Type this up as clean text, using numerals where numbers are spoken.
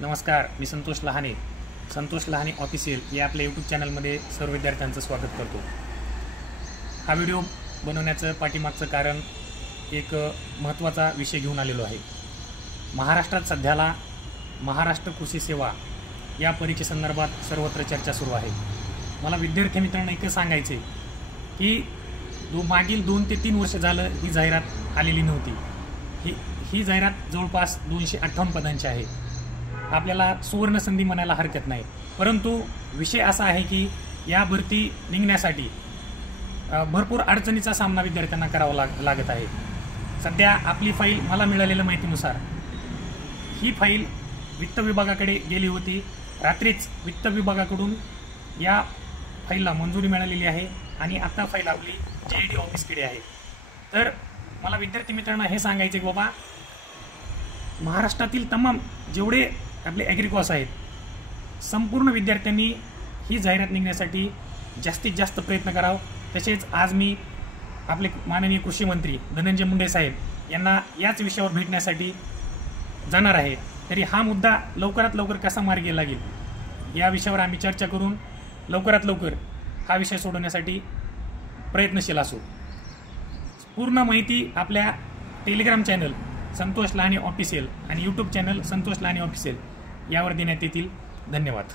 नमस्कार, मी संतोष लहाने. संतोष लहाने ऑफिशियल या आपल्या यूट्यूब चॅनलमध्ये सर्व विद्यार्थ्यांचं स्वागत करतो. हा व्हिडिओ बनवण्याचं पाठीमागचं कारण एक महत्त्वाचा विषय घेऊन आलेलो आहे. महाराष्ट्रात सध्याला महाराष्ट्र कृषी सेवा या परीक्षेसंदर्भात सर्वत्र चर्चा सुरू आहे. मला विद्यार्थी मित्रांना इतकं सांगायचं आहे की मागील 2 ते 3 वर्ष झालं ही जाहिरात आलेली नव्हती. ही जाहिरात जवळपास 258 पदांची आहे. आपल्याला सुवर्ण संधी म्हणायला हरकत नाही, परंतु विषय असा आहे की या भरती निघण्यासाठी भरपूर अडचणीचा सामना विद्यार्थ्यांना करावा लागत आहे. सध्या आपली फाईल मला मिळालेल्या माहितीनुसार ही फाईल वित्त विभागाकडे गेली होती. रात्रीच वित्त विभागाकडून या फाईलला मंजुरी मिळालेली आहे आणि आता फाईल आपली JED ऑफिसकडे आहे. तर मला विद्यार्थी मित्रांना हे सांगायचे की बाबा, महाराष्ट्रातील तमाम जेवढे आपले ॲग्रिकॉस आहेत, संपूर्ण विद्यार्थ्यांनी ही जाहिरात निघण्यासाठी जास्तीत जास्त प्रयत्न करावं. तसेच आज मी आपले माननीय कृषी मंत्री धनंजय मुंडे साहेब यांना याच विषयावर भेटण्यासाठी जाणार आहे. तरी हा मुद्दा लवकरात लवकर कसा मार्गी लागेल या विषयावर आम्ही चर्चा करून लवकरात लवकर हा विषय सोडवण्यासाठी प्रयत्नशील असू. पूर्ण माहिती आपल्या Telegram channel Santosh Lahane official आणि YouTube channel Santosh Lahane official यावर देण्यात येतील. धन्यवाद.